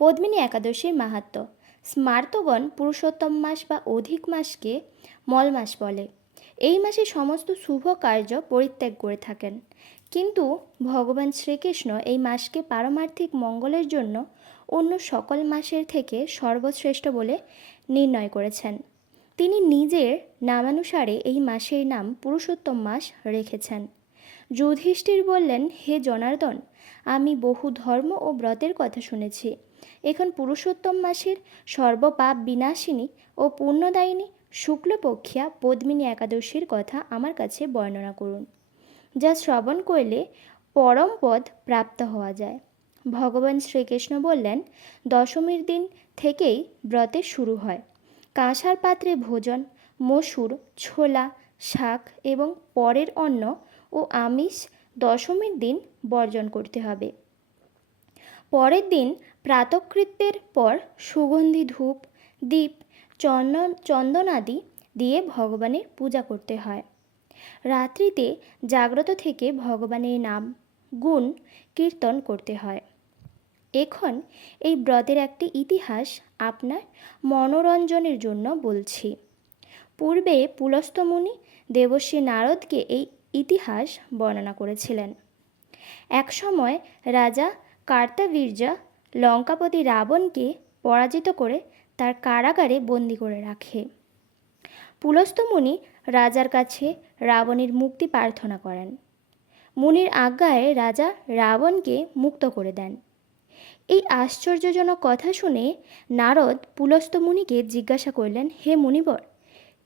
পদ্মিনী একাদশীর মাহাত্ম্য। স্মার্তগণ পুরুষোত্তম মাস বা অধিক মাসকে মল মাস বলে। এই মাসে সমস্ত শুভ কার্য পরিত্যাগ করে থাকেন, কিন্তু ভগবান শ্রীকৃষ্ণ এই মাসকে পারমার্থিক মঙ্গলের জন্য অন্য সকল মাসের থেকে সর্বশ্রেষ্ঠ বলে নির্ণয় করেছেন। তিনি নিজের নামানুসারে এই মাসের নাম পুরুষোত্তম মাস রেখেছেন। যুধিষ্ঠির বললেন, হে জনার্দন, আমি বহু ধর্ম ও ব্রতের কথা শুনেছি। এখন পুরুষোত্তম মাসের সর্বপাপ বিনাশিনী ও পুণ্যদায়িনী শুক্লপক্ষিয়া পদ্মিনী একাদশীর কথা আমার কাছে বর্ণনা করুন, যা শ্রবণ করলে পরম পদ প্রাপ্ত হওয়া যায়। ভগবান শ্রীকৃষ্ণ বললেন, দশমীর দিন থেকেই ব্রতের শুরু হয়। কাঁসার পাত্রে ভোজন, মসুর, ছোলা, শাক এবং পরের অন্ন ও আমিষ দশমীর দিন বর্জন করতে হবে। পরের দিন প্রাতকৃত্যের পর সুগন্ধি ধূপ, দীপ, চন্দনাদি দিয়ে ভগবানের পূজা করতে হয়। রাত্রিতে জাগ্রত থেকে ভগবানের নাম গুণ কীর্তন করতে হয়। এখন এই ব্রতের একটি ইতিহাস আপনার মনোরঞ্জনের জন্য বলছি। পূর্বে পুলস্ত্য মুনি দেবর্ষি নারদকে এই ইতিহাস বর্ণনা করেছিলেন। একসময় রাজা কার্তাবীর্য লঙ্কাপতি রাবণকে পরাজিত করে তার কারাগারে বন্দি করে রাখে। পুলস্ত্য মুনি রাজার কাছে রাবণের মুক্তি প্রার্থনা করেন। মুনির আজ্ঞায় রাজা রাবণকে মুক্ত করে দেন। এই আশ্চর্যজনক কথা শুনে নারদ পুলস্ত্য মুনিকে জিজ্ঞাসা করলেন, হে মুনিবর,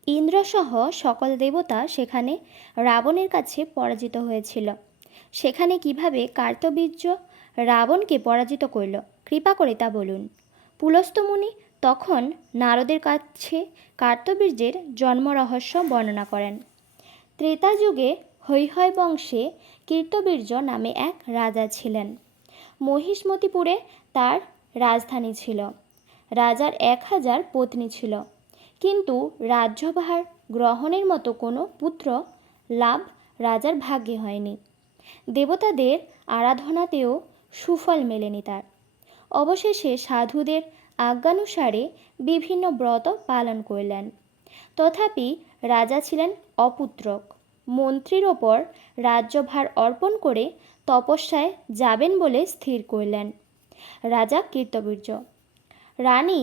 ইন্দ্রসহ সকল দেবতা সেখানে রাবণের কাছে পরাজিত হয়েছিল, সেখানে কিভাবে কার্তবীর্য রাবণকে পরাজিত করল? কৃপা করে তা বলুন। পুলস্ত্য মুনি তখন নারদের কাছে কার্তবীর্যের জন্মরহস্য বর্ণনা করেন। ত্রেতা যুগে হৈহয় বংশে কীর্তবীর্য নামে এক রাজা ছিলেন। মহিষ্মতিপুরে তার রাজধানী ছিল। রাজার 1000 পত্নী ছিল, কিন্তু রাজ্যভার গ্রহণের মতো কোনো পুত্র লাভ রাজার ভাগ্যে হয়নি। দেবতাদের আরাধনাতেও সুফল মেলেনি তার। অবশেষে সাধুদের আজ্ঞানুসারে বিভিন্ন ব্রত পালন করলেন। তথাপি রাজা ছিলেন অপুত্রক। মন্ত্রীর ওপর রাজ্যভার অর্পণ করে তপস্যায় যাবেন বলে স্থির করলেন রাজা কীর্তবীর্য। রানী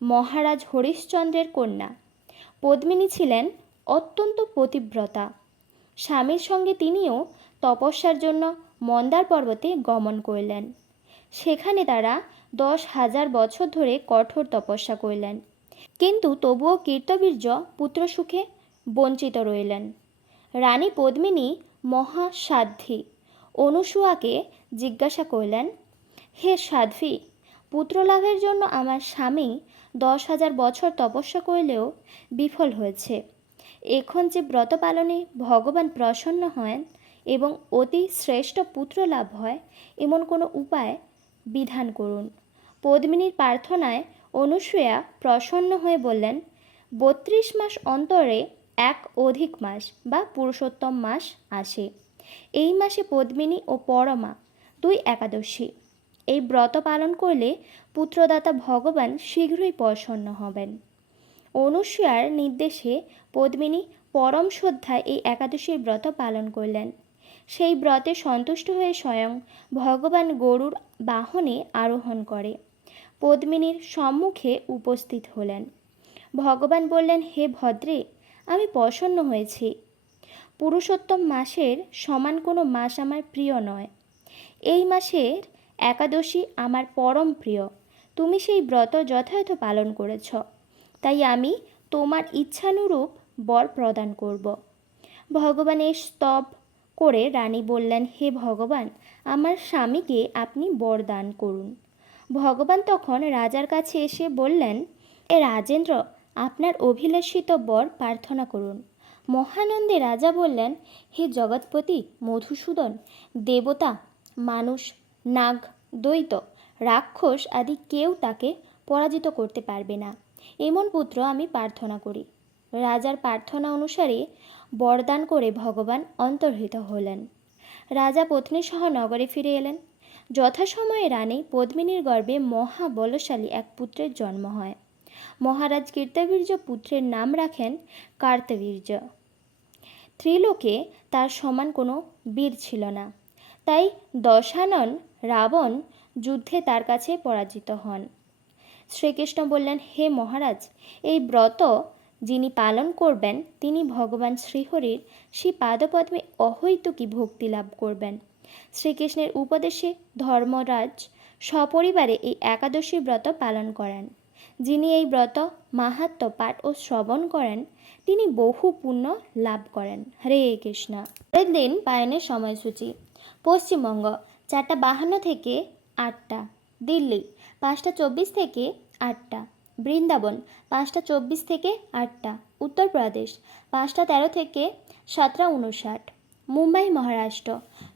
মহারাজ হরিশ্চন্দ্রের কন্যা পদ্মিনী ছিলেন অত্যন্ত পতিব্রতা। স্বামীর সঙ্গে তিনিও তপস্যার জন্য মন্দার পর্বতে গমন করলেন। সেখানে তারা 10,000 বছর ধরে কঠোর তপস্যা করলেন, কিন্তু তবুও কীর্তবীর্য পুত্রসুখে বঞ্চিত রইলেন। রানী পদ্মিনী মহাসাধ্বী অনুসূয়াকে জিজ্ঞাসা করলেন, হে সাধ্বী, পুত্রলাভের জন্য আমার স্বামী 10,000 বছর তপস্যা করলেও বিফল হয়েছে। এখন যে ব্রত পালনে ভগবান প্রসন্ন হন এবং অতি শ্রেষ্ঠ পুত্র লাভ হয়, এমন কোনো উপায় বিধান করুন। পদ্মিনীর প্রার্থনায় অনুসূয়া প্রসন্ন হয়ে বললেন, 32 মাস অন্তরে এক অধিক মাস বা পুরুষোত্তম মাস আসে। এই মাসে পদ্মিনী ও পরমা 2 একাদশী। এই ব্রত পালন করলে পুত্রদাতা ভগবান শীঘ্রই প্রসন্ন হবেন। অনুসূয়ার নির্দেশে পদ্মিনী পরম শ্রদ্ধায় এই একাদশীর ব্রত পালন করলেন। সেই ব্রতে সন্তুষ্ট হয়ে স্বয়ং ভগবান গরুর বাহনে আরোহণ করে পদ্মিনীর সম্মুখে উপস্থিত হলেন। ভগবান বললেন, হে ভদ্রে, আমি প্রসন্ন হয়েছি। পুরুষোত্তম মাসের সমান কোনো মাস আমার প্রিয় নয়। এই মাসের একাদশী আমার পরম প্রিয়। তুমি সেই ব্রত যথাযথ পালন করেছ, তাই আমি তোমার ইচ্ছানুরূপ বর প্রদান করব। ভগবানের স্তব করে রানী বললেন, হে ভগবান, আমার স্বামীকে আপনি বর দান করুন। ভগবান তখন রাজার কাছে এসে বললেন, এ রাজেন্দ্র, আপনার অভিলাষিত বর প্রার্থনা করুন। মহানন্দে রাজা বললেন, হে জগৎপতি মধুসূদন, দেবতা, মানুষ, নাগ, দৈত্য, রাক্ষস আদি কেউ তাকে পরাজিত করতে পারবে না, এমন পুত্র আমি প্রার্থনা করি। রাজার প্রার্থনা অনুসারে বরদান করে ভগবান অন্তর্হিত হলেন। রাজা পত্নীসহ নগরে ফিরে এলেন। যথাসময়ে রানী পদ্মিনীর গর্ভে মহাবলশালী এক পুত্রের জন্ম হয়। মহারাজ কীর্তবীর্য পুত্রের নাম রাখেন কার্তবীর্য। ত্রিলোকে তার সমান কোনো বীর ছিল না, তাই দশানন রাবণ যুদ্ধে তার কাছে পরাজিত হন। শ্রীকৃষ্ণ বললেন, হে মহারাজ, এই ব্রত যিনি পালন করবেন তিনি ভগবান শ্রীহরির শ্রী পাদপদ্মে অহৈতুকী ভক্তি লাভ করবেন। শ্রীকৃষ্ণের উপদেশে ধর্মরাজ সপরিবারে এই একাদশী ব্রত পালন করেন। যিনি এই ব্রত মাহাত্ম্য পাঠ ও শ্রবণ করেন তিনি বহু পুণ্য লাভ করেন। হরে কৃষ্ণ। পরের দিন পায়নের সময়সূচি: পশ্চিমবঙ্গ 4:52 থেকে 8টা, দিল্লি 5:24 থেকে 8টা, বৃন্দাবন 5:24 থেকে 8টা, উত্তরপ্রদেশ 5:13 থেকে 7:59, মুম্বাই মহারাষ্ট্র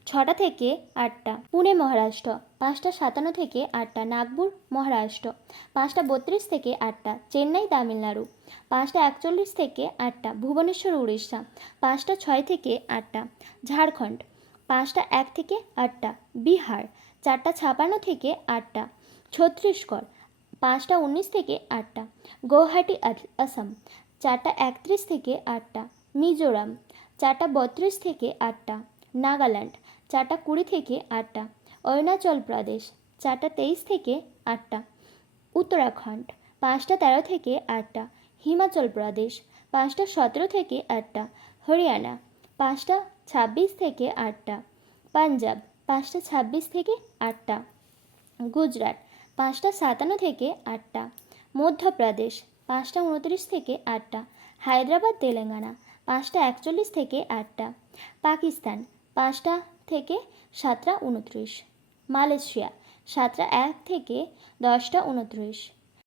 6টা থেকে 8টা, পুনে মহারাষ্ট্র 5:57 থেকে 8টা, নাগপুর মহারাষ্ট্র 5:32 থেকে 8টা, চেন্নাই তামিলনাড়ু 5:41 থেকে 8টা, ভুবনেশ্বর উড়িষ্যা 5:06 থেকে 8টা, ঝাড়খণ্ড 5:01 থেকে 8টা, বিহার 4:56 থেকে 8টা, ছত্তিশগড় 5:19 থেকে 8টা, গৌহাটি আসাম 4:31 থেকে 8টা, মিজোরাম 4:32 থেকে 8টা, নাগাল্যান্ড 4:20 থেকে 8টা, অরুণাচল প্রদেশ 4:23 থেকে 8টা, উত্তরাখণ্ড 5:13 থেকে 8টা, হিমাচল প্রদেশ 5:17 থেকে 8টা, হরিয়ানা 5:26 থেকে 8টা, পাঞ্জাব 5:26 থেকে 8টা, গুজরাট 5:57 থেকে 8টা, মধ্যপ্রদেশ 5:29 থেকে 8টা, হায়দ্রাবাদ তেলেঙ্গানা 5:41 থেকে 8টা, পাকিস্তান 5টা থেকে 7:29, মালয়েশিয়া 7:01 থেকে 10:29,